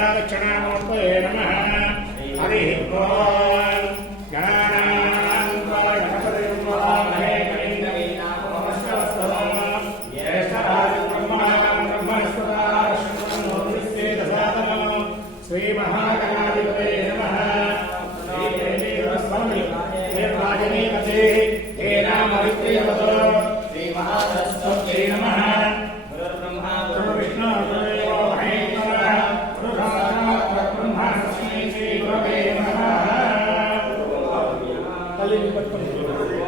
दक्षिणामूर्तये नमः हरिः ओम् श्री महागणाधिपते नमः श्री हे नाम हरिप्रियवतो श्री महासरस्वती नमः गुरुर्ब्रह्मा गुरुर्विष्णु गुरुदेवो महेश्वरः गुरुसाक्षात् ब्रह्मा तस्मै श्री गुरवे नमः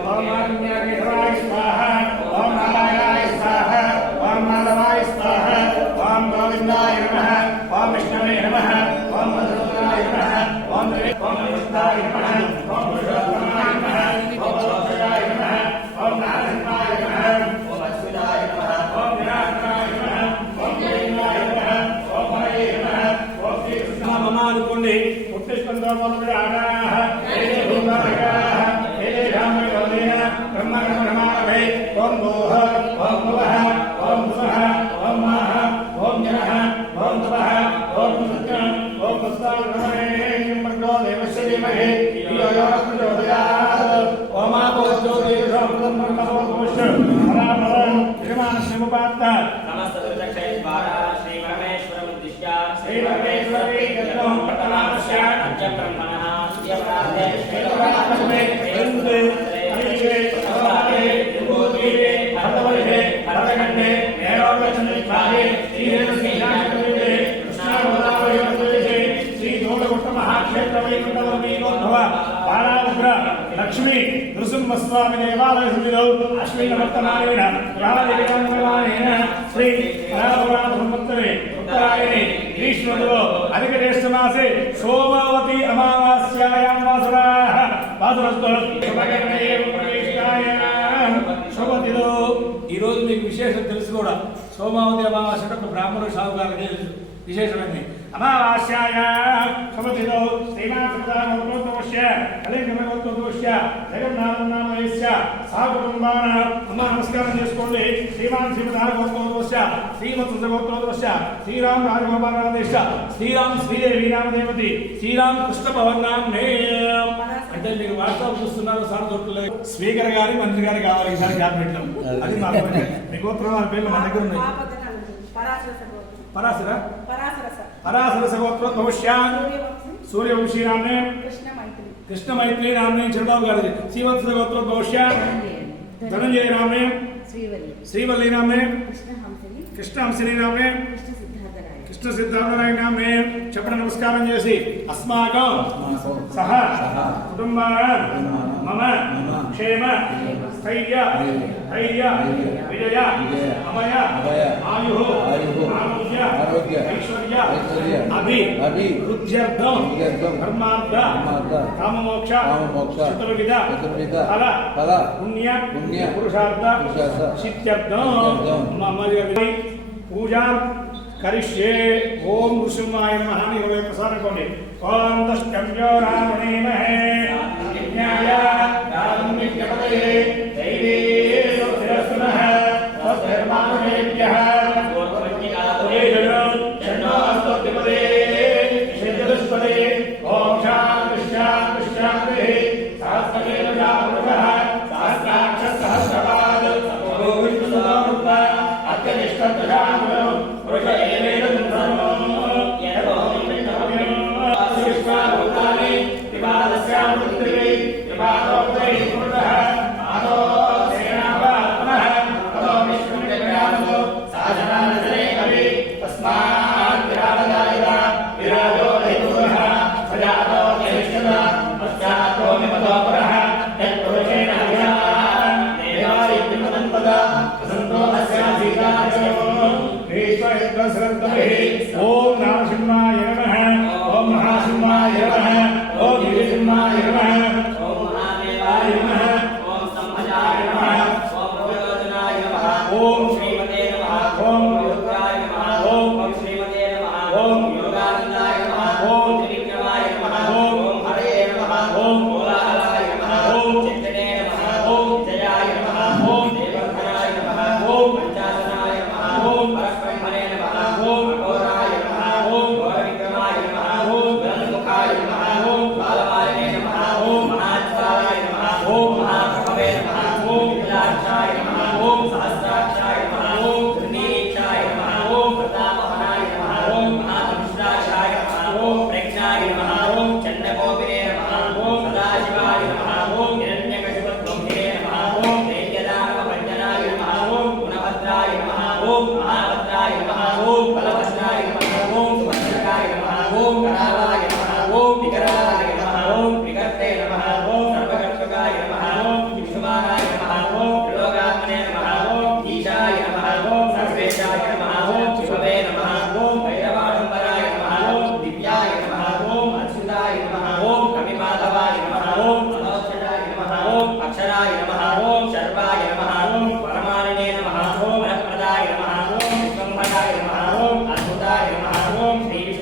ओम आज्ञानिधवाय स्वाहा ओम नारायणाय स्वाहा ओम माधवाय स्वाहा ओम गोविंदाय नमः ओम विष्णवे नमः ओम मधुसूदनाय नमः ओम नमस्ताय नमः ओम पुरुषोत्तमाय नमः ओम अक्षयाय नमः ओम नारायणाय नमः ओम अच्युताय नमः ओम विनायकाय नमः ओम गोविंदाय नमः ओम हरे नमः ओम श्री कृष्ण ममानुकोंडि उत्तिष्ठन्तो मोदयाः हे भूमायाः हे रामयोनेन ब्रह्मणमनमारभे ओम भूः ओम भुवः ओम भुवः ओम महः ओम जनः ओम तपः ओम सत्यम् ओम तस्मान्नमः मण्डो देवस्य धीमहि धियो यो नः प्रचोदयात् ओम आपो ज्योतिषमृतं ब्रह्मोपविश्य परापरं विषमानस्यमुपात्त नमस्तदक्षैर्द्वारा श्रीपरमेश्वरमुद्दिश्य श्रीपरमेश्वरी यत्नं पठनास्य ब्रह्मणः यवराधे श्रीपरमात्मने वन्दे हरिये भगवते विभूतिये भगवते भरतखण्डे नैरोगचन्द्रिकाये श्रीहरिश्रीनाथकृते कृष्णावतारयोगकृते श्रीदोलगुट्टमहाक्षेत्रवैकुण्ठवर्मीकोद्भव बालाउग्र लक्ष्मी नृसिंहस्वामी देवालय सन्निधौ अश्विनवर्तमानेन राजविकान्विमानेन श्री परावराम संवत्सरे उत्तरायणे ग्रीष्मऋतौ अधिकज्येष्ठमासे सोमावती अमावास्यायां वासराः वासरस्तु शुभकरणेव प्रवेशाय శుభతిలో ఈరోజు మీకు విశేషం తెలుసు కూడా సోమావతి అమావాస్య బ్రాహ్మణుడు సాగుగారికి విశేషమైంది అమావాస్యాయ శుభతిలో శ్రీనాథోత్సవ కలింగోత్సవ జగన్నాథనామయస్య సాకుటుంబాన అమ్మ నమస్కారం చేసుకోండి శ్రీమాన్ శ్రీమదాగోత్సవ శ్రీమత్సగోత్సవ శ్రీరామ్ రాజగోపాలదేశ శ్రీరామ్ శ్రీదేవి నామదేవతి శ్రీరామ్ కృష్ణ భవన్ నామ్నే. అంటే మీరు వాట్సాప్ చూస్తున్నారు సార్ దొరకలే స్పీకర్ గారి మంత్రి గారి కావాలి ఈసారి క్యాబినెట్ లో అది మీ గోత్రం వాళ్ళ పేర్లు మన దగ్గర ఉన్నాయి. పరాశర పరాశర సగోత్రోద్భవస్య సూర్యవంశీ నామ్నే కృష్ణ మైత్రి నామ్నే చంద్రబాబు గారి శ్రీవత్స గోత్రోద్భవస్య ధనంజయ నామ్నే శ్రీవల్లి నామ్నే కృష్ణ హంసిని నామ్నే కృష్ణ సిద్ధార్థరాయ నామ్నే చెప్పండి నమస్కారం చేసి అస్మాకం సహ కుటుంబ మమ క్షేమ స్థైర్య ధైర్య విజయ అమయ ఆయు ఆరోగ్య ఐశ్వర్య అభివృద్ధ్యర్థం ధర్మార్థ కామమోక్ష చతుర్విధ ఫల పుణ్య పురుషార్థ సిద్ధ్యర్థం మమ పూజా కరిష్యే. ఓం నృసింహాయ నమః అని ప్రసాదం అనుకోండి. ఓం దష్టంజో రామణీమహే యజ్ఞాయ రామమిత్యపదయే దైవే సురసునః తస్మాదేభ్యః చండోస్తోత్పదే సిద్ధదుష్పదే ఓం శాంతి శాంతి శాంతి సహస్రకేన జాపురుషః సహస్రాక్ష సహస్రపాద్ గోవిందోరుప అత్యనిష్టదశాములో పురుష ఏవేన వివాదస్యామృత్తివై వివాదోపదై పురుషః ఆదో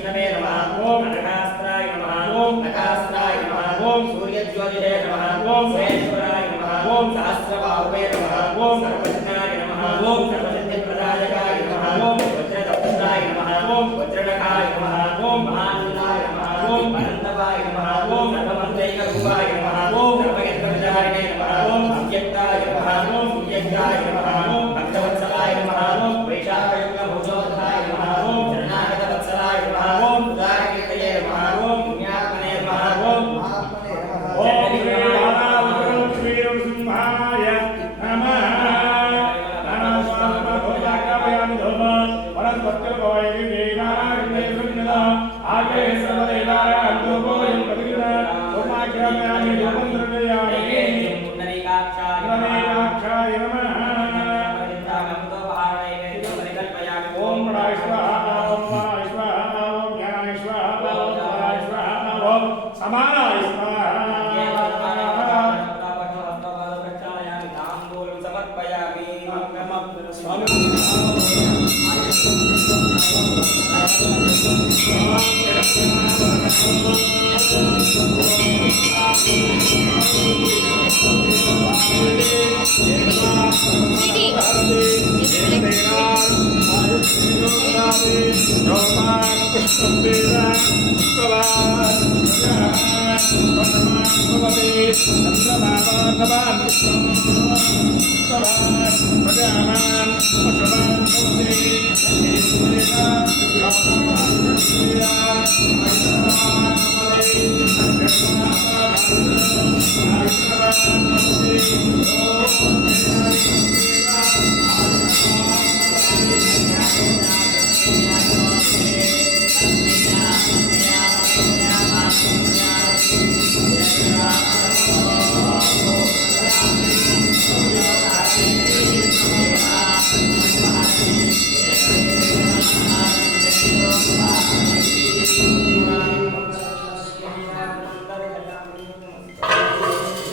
विष्णवे नमः ओम नरकास्त्राय नमः ओम नकास्त्राय नमः ओम सूर्यज्योतिषे नमः ओम स्वेश्वराय नमः ओम सहस्रबाहुवे नमः ओम सर्वज्ञाय नमः ओम सर्वसिद्धिप्रदायकाय नमः ओम वज्रदक्षिणाय नमः ओम वज्रनखाय नमः ओम महानन्दाय नमः ओम अनन्तवाय नमः ओम सर्वमन्त्रैकरूपाय नमः ओम सर्वयज्ञविचारिणे नमः ओम अव्यक्ताय नमः ओम सुव्यक्ताय नमः ओम भक्तवत्सलाय नमः ओम वैशाखयुग्मभुजोद्धाय नमः ओम शरणागतवत्सलाय नमः ओम उदारकीर्तये नमः ओम पुण्यात्मने नमः ओम ओम श्री महालक्ष्मी नृसिंहाय नमः पुण्डरीकाक्षाय नमः ओम समानाय स्वाहा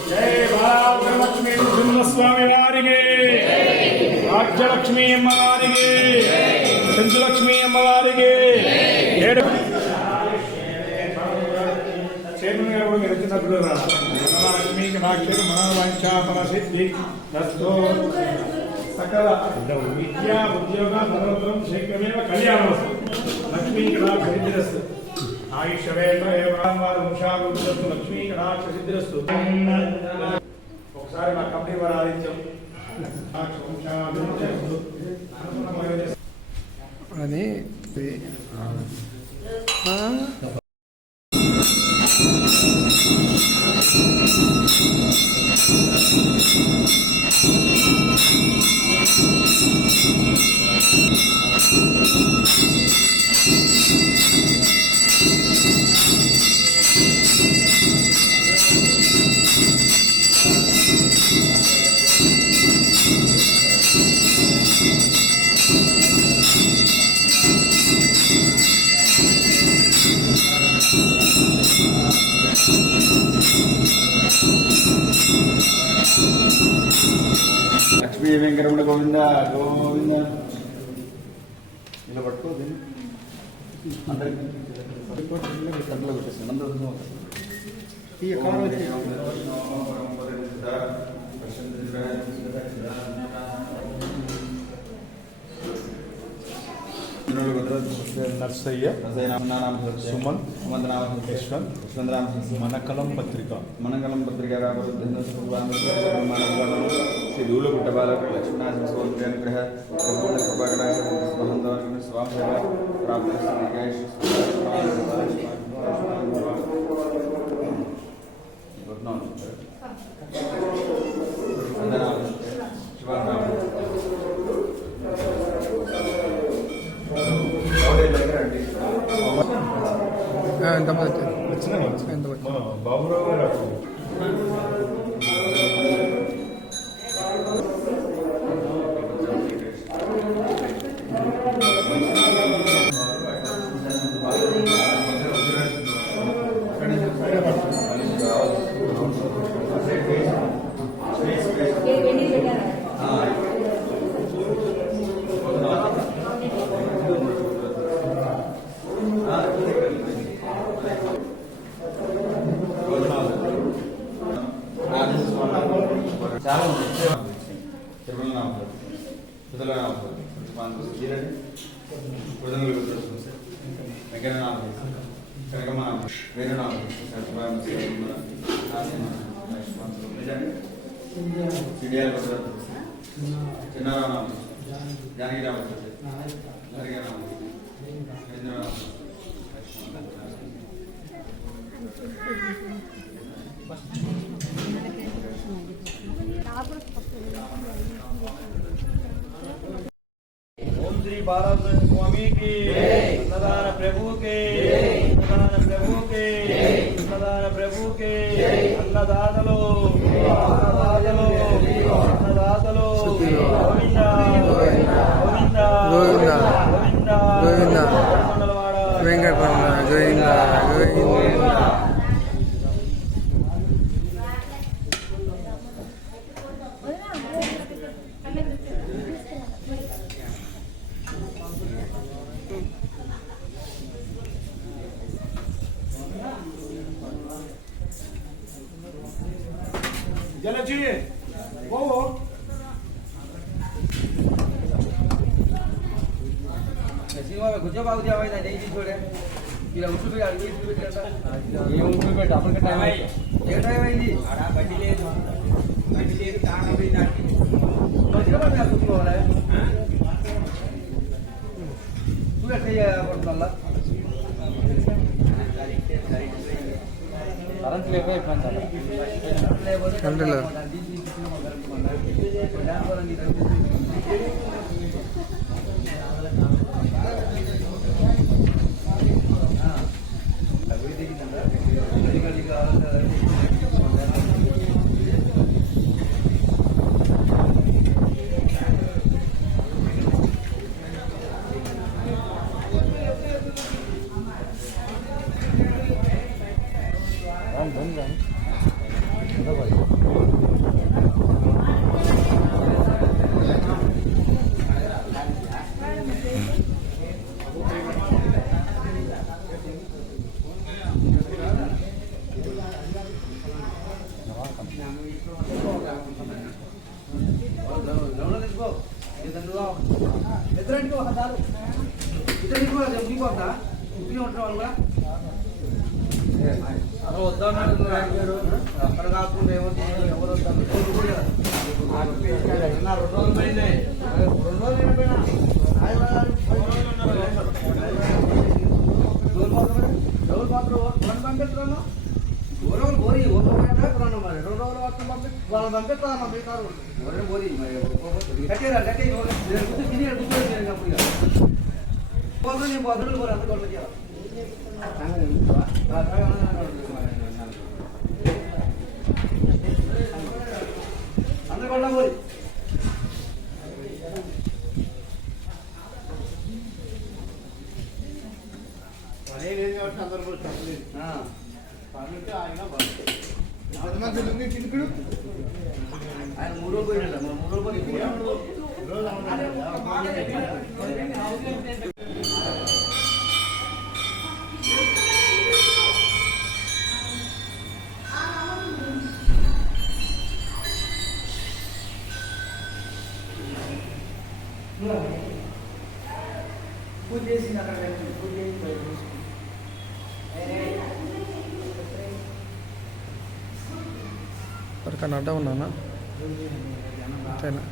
जय बालकृष्ण नृसिंहस्वामी वारिगे राज्यलक्ष्मी अम्मवारिगे संजुलक्ष्मी अम्मवारिगे लक्ष्मी कटाक्षर मनोवांछा परसिद्धि दस्तो सकल विद्या उद्योग सर्वत्रं शीघ्रमेव कल्याणमस्तु लक्ष्मी कटाक्षरस्तु आयुष्यवेन्द्र एवं वंशाभिवृद्धिस्तु लक्ष्मी कटाक्षरसिद्धिरस्तु ఒకసారి మా కంపెనీ వారు ఆదిత్యం వంశాభివృద్ధిరస్తు అది లక్ష్మీ వెంకరమణ గోవింద గోవింద ఇలా పట్టుకోదు అందరికీ కంట్లో పెట్టేస్తాను అందరూ ఈ నర్సయ్య సుమన్ యశ్వంత్ మనకలం పత్రిక మనగలం పత్రిక శ్రీ దూలగుట్ట బాలకు లక్ష్మీనాథ స్వామి అనుగ్రహ సంపూర్ణ సభాకటాక్ష స్వామి ఎంతమంది వచ్చారు? బాబురావు గారు ఆ విగ్రహనామ కనకమామ వేణునామ సత్యవామ సిడియాల చిన్నారామ జానకిరామ హరిగరామ ओम श्री बालाजी स्वामी की अन्नदान प्रभु के अन्नदान प्रभु के अन्नदान प्रभु के अन्नदातलो अन्नदातलो अन्नदातलो गोविंदा गोविंदा गोविंदा गोविंदा गोविंदा मंगलवाड़ा వెంకటరమణ గోవిందా గోవిందా జలజీ ఓ सीमा में गुजर बाबू जावे ना नहीं छोड़े ఇలా ఉసులు అడిగి పెట్టాట ఏ ఉసులు పెట్ట అప్పటికే టైం అయ్యి ఏ టైం అయింది ఆడ గడ్డి లేదు తాడబడి దానికి వచ్చినప్పుడు నాకు కూర్చోవాలి నువ్వు ఎట్లా పడుతుందా కరెంట్ లేకపోతే గంటలు ఎదురంటే ఒక దారు ఇద్దరు కూడా దిగిపోతా ఇంటి ఉంటారు వాళ్ళు కూడా వద్దాడు అక్కడ కాకుండా ఏమవుతుంది ఎవరు వద్దాం 2 రోజులు పోయినాయి 2 రోజులు పోయినా డబుల్ పాత్ర వన్ పంపిస్తున్నాను ఓరో బోరి ఓరో పంపిస్తున్నాను మరి 2 రోజులు వస్తుంది పంపి వాళ్ళు పంపిస్తాను పంపిస్తారు ఓరో బోరి మరి కట్టేరా కట్టే గుర్తు తిని గుర్తు అప్పుడు పోదు నేను బదులు పోరు అంత కొట్టు అందరు కొట్ట పోరి పనే లేదు కాబట్టి అందరూ కూడా చెప్పలేదు పనుంటే ఆయన ఆయన 3 రోజులు పోయినట్ట 3 రోజులు పోయి పూజ చేసి అక్కడ పూజ చేసి వరకు అడ్డ ఉన్నానా అంతేనా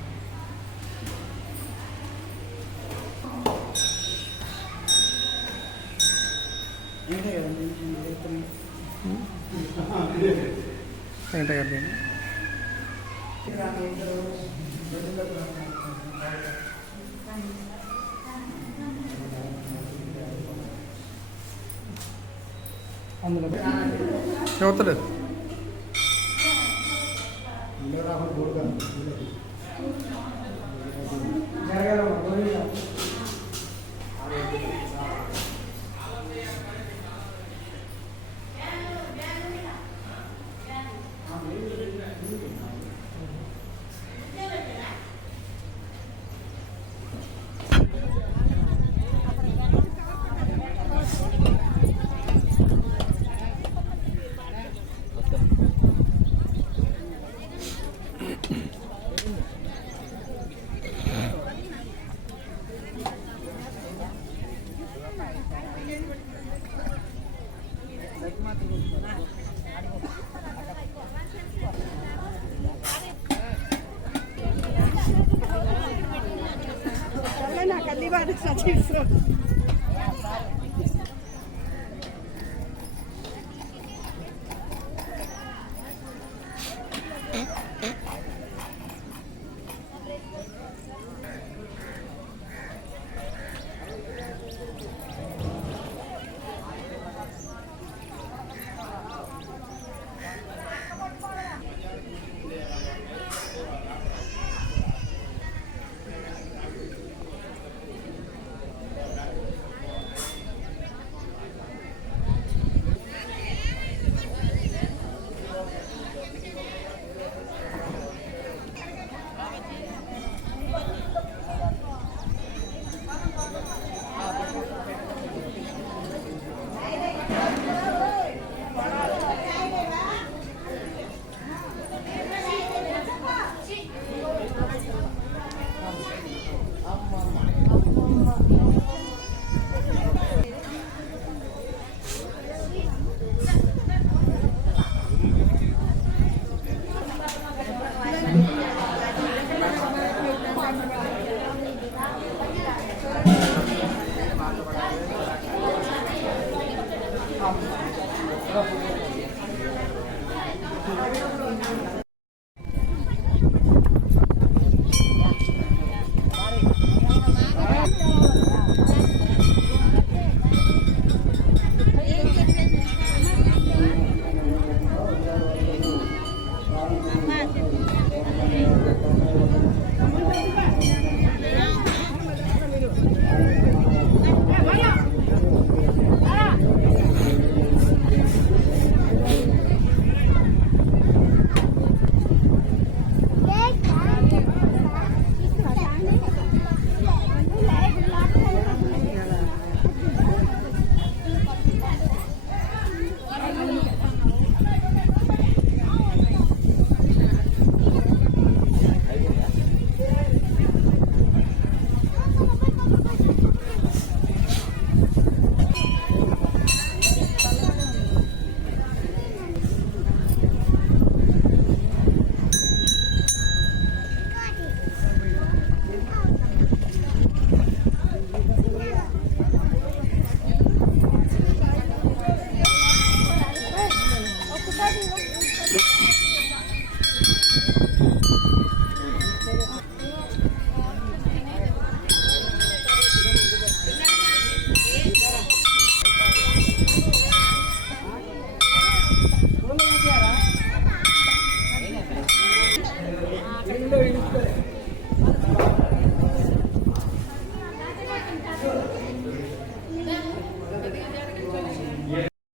ఏంట కదా అందులో చదువుతలేదు నాకు అల్లి వాడు సచివ్ Thank you.